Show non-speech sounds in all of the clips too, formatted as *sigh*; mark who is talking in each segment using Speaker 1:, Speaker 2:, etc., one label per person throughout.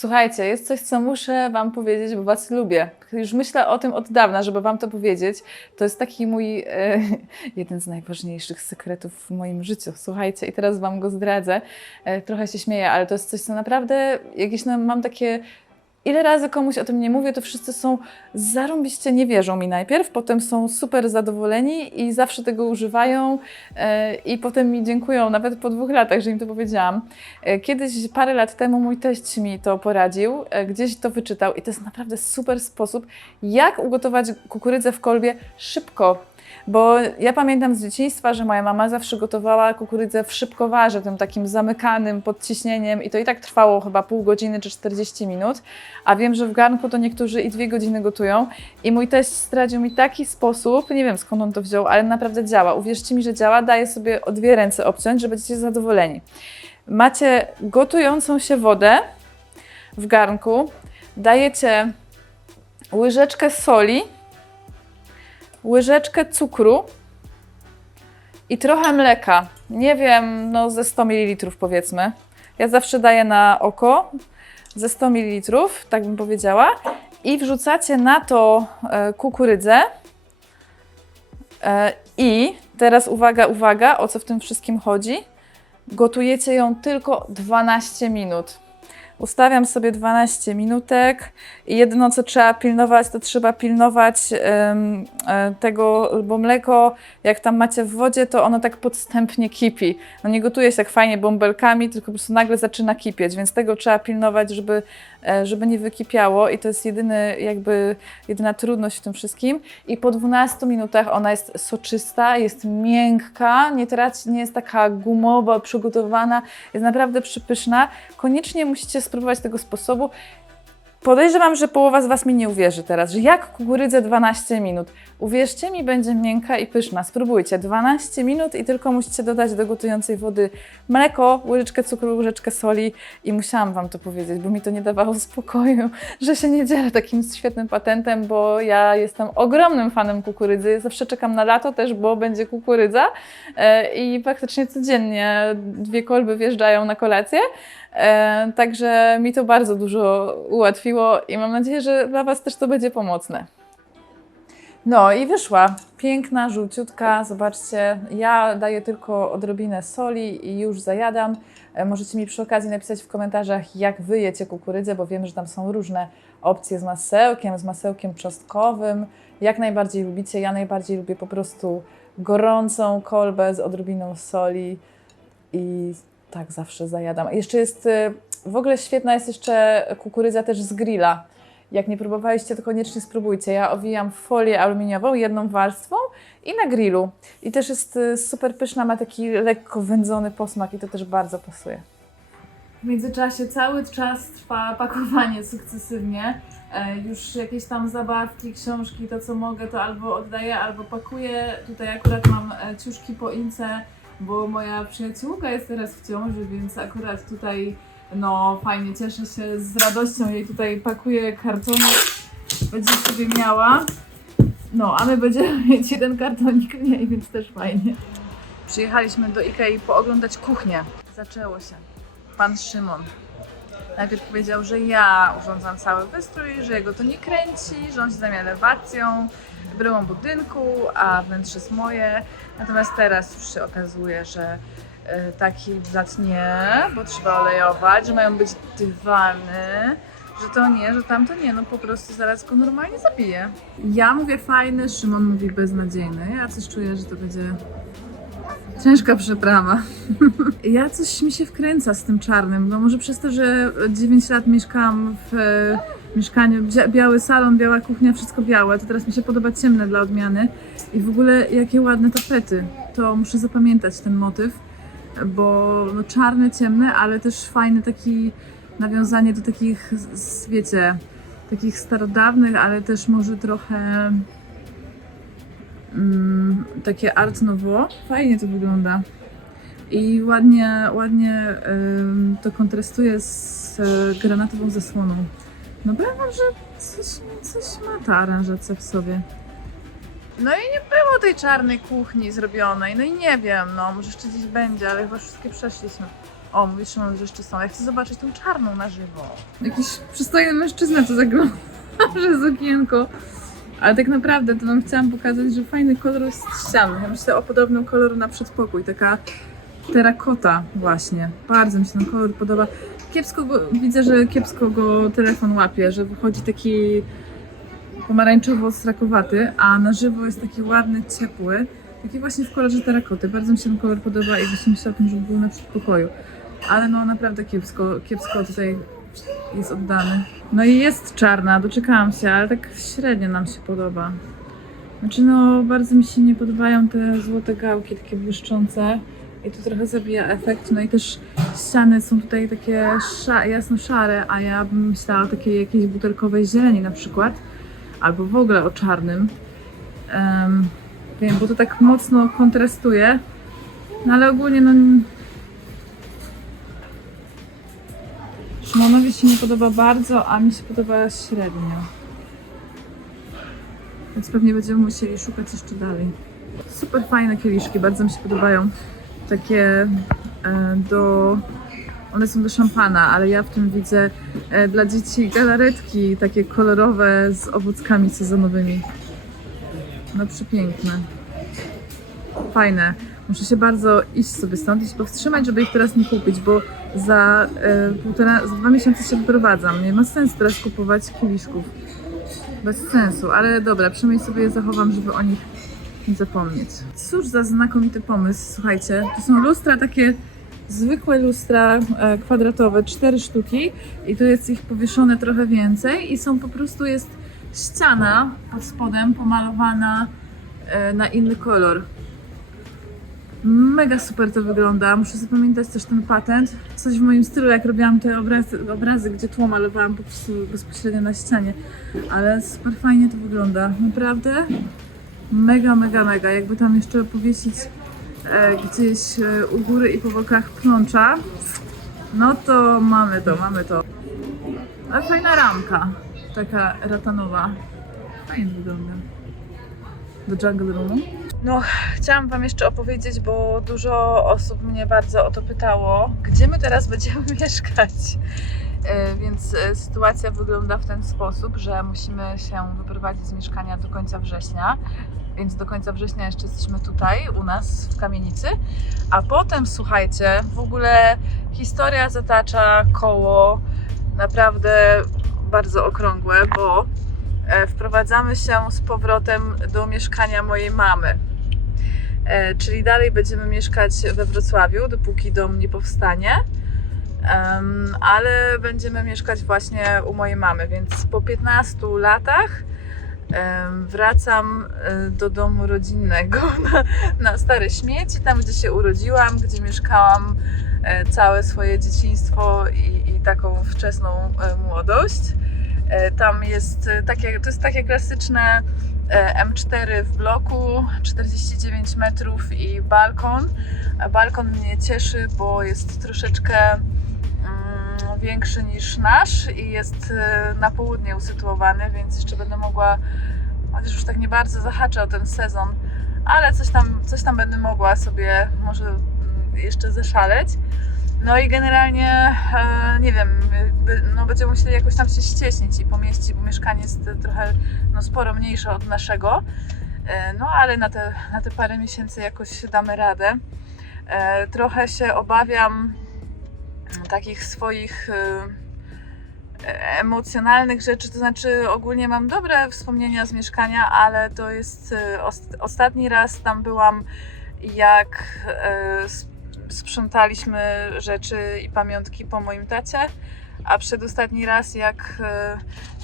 Speaker 1: Słuchajcie, jest coś, co muszę Wam powiedzieć, bo Was lubię. Już myślę o tym od dawna, żeby Wam to powiedzieć. To jest taki mój e, *laughs* jeden z najważniejszych sekretów w moim życiu. Słuchajcie, i teraz Wam go zdradzę. E, trochę się śmieję, ale to jest coś, co naprawdę jakieś no, mam takie. Ile razy komuś o tym nie mówię, to wszyscy są zarąbiście nie wierzą mi najpierw, potem są super zadowoleni i zawsze tego używają e, i potem mi dziękują, nawet po dwóch latach, że im to powiedziałam. E, Kiedyś, parę lat temu, mój teść mi to poradził, e, gdzieś to wyczytał i to jest naprawdę super sposób, jak ugotować kukurydzę w kolbie szybko. Bo ja pamiętam z dzieciństwa, że moja mama zawsze gotowała kukurydzę w szybkowarze, tym takim zamykanym pod ciśnieniem i to i tak trwało chyba pół godziny czy 40 minut, a wiem, że w garnku to niektórzy i dwie godziny gotują i mój teść zdradził mi taki sposób, nie wiem skąd on to wziął, ale naprawdę działa. Uwierzcie mi, że działa, daję sobie o dwie ręce obciąć, że będziecie zadowoleni. Macie gotującą się wodę w garnku, dajecie łyżeczkę soli, łyżeczkę cukru i trochę mleka. Nie wiem, no ze 100 ml powiedzmy. Ja zawsze daję na oko ze 100 ml, tak bym powiedziała. I wrzucacie na to e, kukurydzę. E, I teraz uwaga, uwaga, o co w tym wszystkim chodzi. Gotujecie ją tylko 12 minut. Ustawiam sobie 12 minutek i jedyno co trzeba pilnować, to trzeba pilnować e, tego, bo mleko, jak tam macie w wodzie, to ono tak podstępnie kipi. No nie gotuje się tak fajnie bąbelkami, tylko po prostu nagle zaczyna kipieć, więc tego trzeba pilnować, żeby, żeby nie wykipiało i to jest jedyny, jakby, jedyna trudność w tym wszystkim. I po 12 minutach ona jest soczysta, jest miękka, nie, traci, nie jest taka gumowa, przygotowana, jest naprawdę przypyszna. Koniecznie musicie spróbować tego sposobu. Podejrzewam, że połowa z Was mi nie uwierzy teraz, że jak kukurydzę 12 minut. Uwierzcie mi, będzie miękka i pyszna. Spróbujcie. 12 minut i tylko musicie dodać do gotującej wody mleko, łyżeczkę cukru, łyżeczkę soli i musiałam Wam to powiedzieć, bo mi to nie dawało spokoju, że się nie dzielę takim świetnym patentem, bo ja jestem ogromnym fanem kukurydzy. Zawsze czekam na lato też, bo będzie kukurydza e, i praktycznie codziennie dwie kolby wjeżdżają na kolację. E, Także mi to bardzo dużo ułatwiło i mam nadzieję, że dla Was też to będzie pomocne. No i wyszła. Piękna, żółciutka. Zobaczcie, ja daję tylko odrobinę soli i już zajadam. E, Możecie mi przy okazji napisać w komentarzach, jak wy jecie kukurydzę, bo wiem, że tam są różne opcje z masełkiem, z masełkiem czosnkowym. Jak najbardziej lubicie? Ja najbardziej lubię po prostu gorącą kolbę z odrobiną soli i tak zawsze zajadam. Jeszcze jest, y, w ogóle świetna jest jeszcze kukurydza też z grilla. Jak nie próbowaliście, to koniecznie spróbujcie. Ja owijam w folię aluminiową jedną warstwą i na grillu. I też jest y, super pyszna, ma taki lekko wędzony posmak i to też bardzo pasuje. W międzyczasie cały czas trwa pakowanie sukcesywnie. E, Już jakieś tam zabawki, książki, to co mogę, to albo oddaję, albo pakuję. Tutaj akurat mam e, ciuszki po ince, bo moja przyjaciółka jest teraz w ciąży, więc akurat tutaj no fajnie, cieszę się z radością jej tutaj pakuję kartonik. Będzie sobie miała. No, a my będziemy *laughs* mieć jeden kartonik mniej, więc też fajnie. Przyjechaliśmy do Ikei pooglądać kuchnię. Zaczęło się. Pan Szymon. Najpierw powiedział, że ja urządzam cały wystrój, że jego to nie kręci, że on się zajmie elewacją, bryłą budynku, a wnętrze jest moje. Natomiast teraz już się okazuje, że taki blat nie, bo trzeba olejować, że mają być dywany, że to nie, że tamto nie, no po prostu zaraz go normalnie zabiję. Ja mówię fajny, Szymon mówi beznadziejny. Ja coś czuję, że to będzie ciężka przeprawa. *laughs* Ja coś mi się wkręca z tym czarnym. No może przez to, że 9 lat mieszkałam w e, mieszkaniu, bia- biały salon, biała kuchnia, wszystko białe, to teraz mi się podoba ciemne dla odmiany. I w ogóle jakie ładne tapety. To muszę zapamiętać ten motyw, bo no, czarne, ciemne, ale też fajny taki nawiązanie do takich, z- wiecie, takich starodawnych, ale też może trochę mm, takie art nouveau. Fajnie to wygląda. I ładnie, ładnie ym, to kontrastuje z e, granatową zasłoną. No powiem wam, że coś, coś ma ta aranżacja w sobie. No i nie było tej czarnej kuchni zrobionej, no i nie wiem, no może jeszcze gdzieś będzie, ale chyba wszystkie przeszliśmy. O, mówisz, Szymon, że jeszcze są. Ja chcę zobaczyć tą czarną na żywo. Jakiś przystojny mężczyzna to zagląda *laughs* przez okienko. Ale tak naprawdę to wam chciałam pokazać, że fajny kolor jest ścian. Ja myślę o podobnym koloru na przedpokój. Taka terakota właśnie. Bardzo mi się ten kolor podoba. Kiepsko go, widzę, że kiepsko go telefon łapie, że wychodzi taki pomarańczowo-strakowaty, a na żywo jest taki ładny, ciepły. Taki właśnie w kolorze terakoty. Bardzo mi się ten kolor podoba i właśnie myślę o tym, żeby był na przedpokoju. Ale no naprawdę kiepsko, kiepsko tutaj jest oddany. No i jest czarna, doczekałam się, ale tak średnio nam się podoba. Znaczy no, bardzo mi się nie podobają te złote gałki, takie błyszczące. I to trochę zabija efekt. No i też ściany są tutaj takie sza, jasno-szare, a ja bym myślała o takiej jakiejś butelkowej zieleni na przykład. Albo w ogóle o czarnym. Em, wiem, bo to tak mocno kontrastuje. No ale ogólnie no... Szymonowi się nie podoba bardzo, a mi się podoba średnio. Więc pewnie będziemy musieli szukać jeszcze dalej. Super fajne kieliszki, bardzo mi się podobają. Takie e, do. One są do szampana, ale ja w tym widzę e, dla dzieci galaretki takie kolorowe z owocami sezonowymi. No przepiękne. Fajne. Muszę się bardzo iść sobie stąd i się powstrzymać, żeby ich teraz nie kupić, bo za, e, półtora, za dwa miesiące się wyprowadzam. Nie ma sensu teraz kupować kieliszków. Bez sensu, ale dobra, przynajmniej sobie je zachowam, żeby o nich nie zapomnieć. Cóż za znakomity pomysł, słuchajcie. To są lustra takie zwykłe lustra e, kwadratowe, cztery sztuki i tu jest ich powieszone trochę więcej i są po prostu jest ściana pod spodem pomalowana e, na inny kolor. Mega super to wygląda. Muszę zapamiętać też ten patent. Coś w moim stylu, jak robiłam te obrazy, obrazy gdzie tło malowałam po prostu bezpośrednio na ścianie. Ale super fajnie to wygląda. Naprawdę mega, mega, mega. Jakby tam jeszcze powiesić gdzieś e, u góry i po bokach plącza, no to mamy to, mamy to. Ale fajna ramka. Taka ratanowa. Fajnie wygląda. Do jungle roomu. No, chciałam Wam jeszcze opowiedzieć, bo dużo osób mnie bardzo o to pytało, gdzie my teraz będziemy *laughs* mieszkać. E, Więc e, sytuacja wygląda w ten sposób, że musimy się wyprowadzić z mieszkania do końca września. Więc do końca września jeszcze jesteśmy tutaj, u nas w kamienicy. A potem, słuchajcie, w ogóle historia zatacza koło naprawdę bardzo okrągłe, bo e, wprowadzamy się z powrotem do mieszkania mojej mamy. E, Czyli dalej będziemy mieszkać we Wrocławiu, dopóki dom nie powstanie. Em, ale będziemy mieszkać właśnie u mojej mamy, więc po 15 latach wracam e, do domu rodzinnego *laughs* na, na Stare Śmieci, tam gdzie się urodziłam, gdzie mieszkałam e, całe swoje dzieciństwo i, i taką wczesną e, młodość. Tam jest takie, to jest takie klasyczne e, M4 w bloku, 49 metrów i balkon. Balkon mnie cieszy, bo jest troszeczkę większy niż nasz i jest e, na południe usytuowany, więc jeszcze będę mogła, chociaż już tak nie bardzo zahacza o ten sezon, ale coś tam, coś tam będę mogła sobie może mm, jeszcze zeszaleć. No i generalnie, e, nie wiem, no będziemy musieli jakoś tam się ścieśnić i pomieścić, bo mieszkanie jest trochę, no sporo mniejsze od naszego. E, no ale na te, na te parę miesięcy jakoś damy radę. Trochę się obawiam takich swoich e, emocjonalnych rzeczy, to znaczy ogólnie mam dobre wspomnienia z mieszkania, ale to jest ost- ostatni raz tam byłam jak sp- sprzątaliśmy rzeczy i pamiątki po moim tacie, a przedostatni raz jak,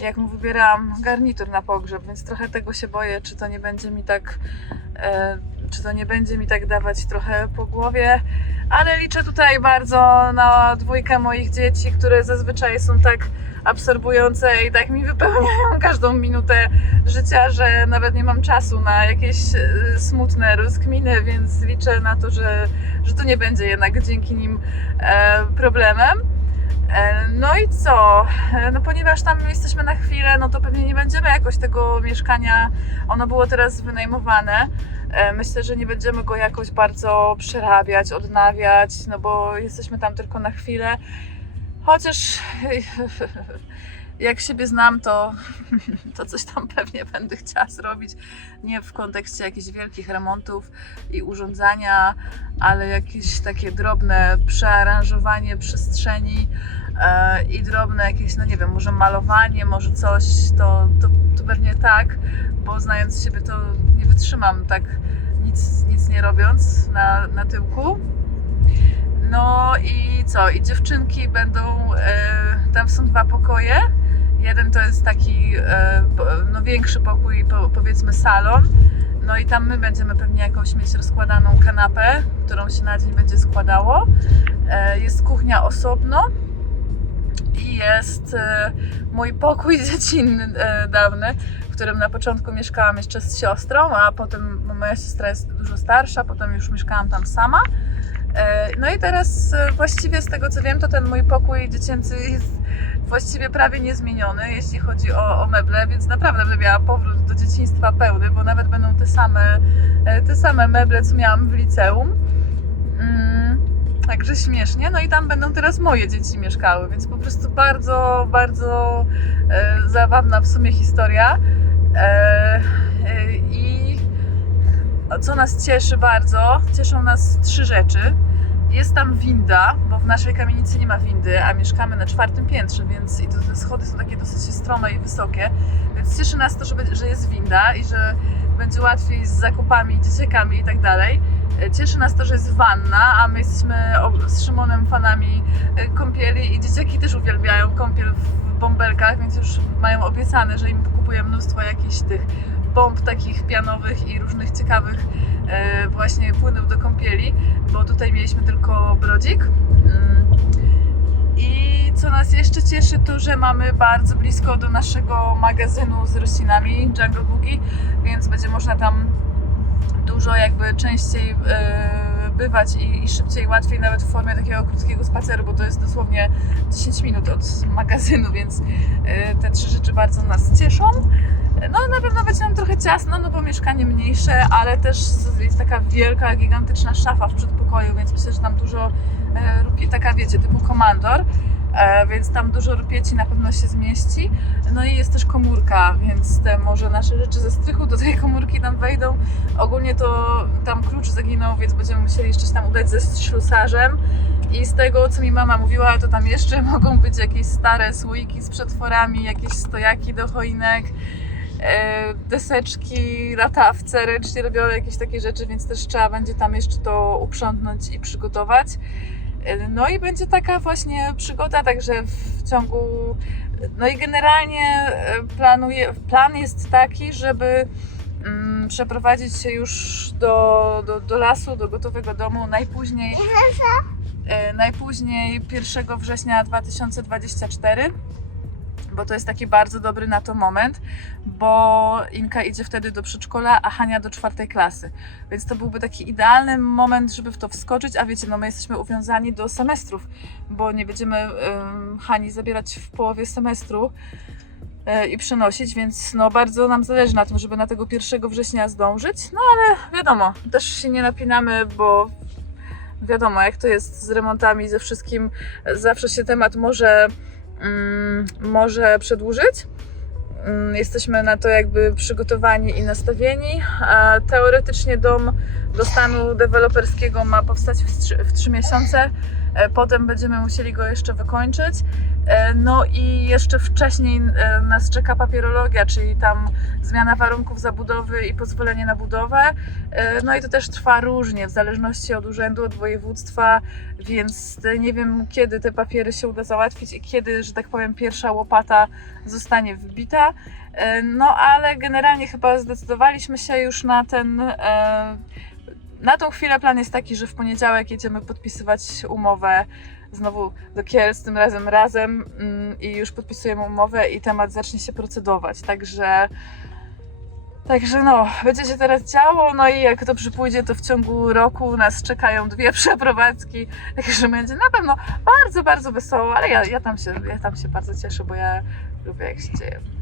Speaker 1: jak mu wybierałam garnitur na pogrzeb, więc trochę tego się boję, czy to nie będzie mi tak czy to nie będzie mi tak dawać trochę po głowie, ale liczę tutaj bardzo na dwójkę moich dzieci, które zazwyczaj są tak absorbujące i tak mi wypełniają *laughs* każdą minutę życia, że nawet nie mam czasu na jakieś e, smutne rozkminy, więc liczę na to, że, że to nie będzie jednak dzięki nim e, problemem. E, No i co? E, No ponieważ tam jesteśmy na chwilę, no to pewnie nie będziemy jakoś tego mieszkania, ono było teraz wynajmowane. E, Myślę, że nie będziemy go jakoś bardzo przerabiać, odnawiać, no bo jesteśmy tam tylko na chwilę. Chociaż *laughs* jak siebie znam, to, *laughs* to coś tam pewnie będę chciała zrobić. Nie w kontekście jakichś wielkich remontów i urządzania, ale jakieś takie drobne przearanżowanie przestrzeni e, i drobne jakieś, no nie wiem, może malowanie, może coś, to, to, to pewnie tak, bo znając siebie, to nie wytrzymam tak nic, nic nie robiąc na, na tyłku. No i co? I dziewczynki będą, e, tam są dwa pokoje. Jeden to jest taki e, no, większy pokój, po, powiedzmy salon. No i tam my będziemy pewnie jakąś mieć rozkładaną kanapę, którą się na dzień będzie składało. E, jest kuchnia osobno i jest e, mój pokój *laughs* dziecinny dawny, w którym na początku mieszkałam jeszcze z siostrą, a potem moja siostra jest dużo starsza, potem już mieszkałam tam sama. No i teraz właściwie z tego co wiem, to ten mój pokój dziecięcy jest właściwie prawie niezmieniony, jeśli chodzi o, o meble, więc naprawdę będę miała powrót do dzieciństwa pełny, bo nawet będą te same, e, te same meble, co miałam w liceum. Mm, Także śmiesznie. No i tam będą teraz moje dzieci mieszkały, więc po prostu bardzo, bardzo e, zabawna w sumie historia. E, e, I co nas cieszy bardzo, cieszą nas trzy rzeczy. Jest tam winda, bo w naszej kamienicy nie ma windy, a mieszkamy na czwartym piętrze, więc i te schody są takie dosyć strome i wysokie, więc cieszy nas to, że, że jest winda i że będzie łatwiej z zakupami, dzieciakami i tak dalej. E, Cieszy nas to, że jest wanna, a my jesteśmy z Szymonem fanami e, kąpieli i dzieciaki też uwielbiają kąpiel w bąbelkach, więc już mają obiecane, że im kupuję mnóstwo jakichś tych bomb takich pianowych i różnych ciekawych e, właśnie płynów do kąpieli, bo tutaj mieliśmy tylko brodzik. Mm. I co nas jeszcze cieszy, to że mamy bardzo blisko do naszego magazynu z roślinami Jungle Boogie, więc będzie można tam dużo jakby częściej e, bywać i, i szybciej, łatwiej nawet w formie takiego krótkiego spaceru, bo to jest dosłownie 10 minut od *laughs* magazynu, więc e, te trzy rzeczy bardzo nas cieszą. No na pewno będzie nam trochę ciasno, no bo mieszkanie mniejsze, ale też jest taka wielka, gigantyczna szafa w przedpokoju, więc myślę, że tam dużo e, taka wiecie, typu komandor, więc tam dużo rupieci na pewno się zmieści. No i jest też komórka, więc te może nasze rzeczy ze strychu do tej komórki nam wejdą. Ogólnie to tam klucz zaginął, więc będziemy musieli jeszcze się tam udać ze ślusarzem. I z tego, co mi mama mówiła, to tam jeszcze *laughs* mogą być jakieś stare słoiki z przetworami, jakieś stojaki do choinek, e, deseczki, latawce ręcznie robione, jakieś takie rzeczy, więc też trzeba będzie tam jeszcze to uprzątnąć i przygotować. No i będzie taka właśnie przygoda, także w ciągu. No i generalnie e, planuję, plan jest taki, żeby mm, przeprowadzić się już do, do, do lasu, do gotowego domu najpóźniej, e, najpóźniej 1 września 2024 bo to jest taki bardzo dobry na to moment, bo Inka idzie wtedy do przedszkola, a Hania do czwartej klasy. Więc to byłby taki idealny moment, żeby w to wskoczyć, a wiecie, no my jesteśmy uwiązani do semestrów, bo nie będziemy ym, Hani zabierać w połowie semestru e, i przenosić, więc no bardzo nam zależy na tym, żeby na tego 1 września zdążyć. No ale wiadomo, też się nie napinamy, bo wiadomo, jak to jest z remontami, ze wszystkim, zawsze się temat może, może przedłużyć. Mm, Jesteśmy na to jakby przygotowani i nastawieni. Teoretycznie dom do stanu deweloperskiego ma powstać w 3, w 3 miesiące. E, Potem będziemy musieli go jeszcze wykończyć. E, No i jeszcze wcześniej e, nas czeka papierologia, czyli tam zmiana warunków zabudowy i pozwolenie na budowę. No i to też trwa różnie, w zależności od urzędu, od województwa, więc nie wiem kiedy te papiery się uda załatwić i kiedy, że tak powiem, pierwsza łopata zostanie wbita. No ale generalnie chyba zdecydowaliśmy się już na ten. Na tą chwilę plan jest taki, że w poniedziałek jedziemy podpisywać umowę znowu do Kielc, tym razem razem mm, i już podpisujemy umowę i temat zacznie się procedować. Także Także no, będzie się teraz działo, no i jak dobrze pójdzie, to w ciągu roku nas czekają dwie *laughs* przeprowadzki, także będzie na pewno bardzo, bardzo wesoło, ale ja, ja, tam się, ja tam się bardzo cieszę, bo ja lubię jak się dzieje.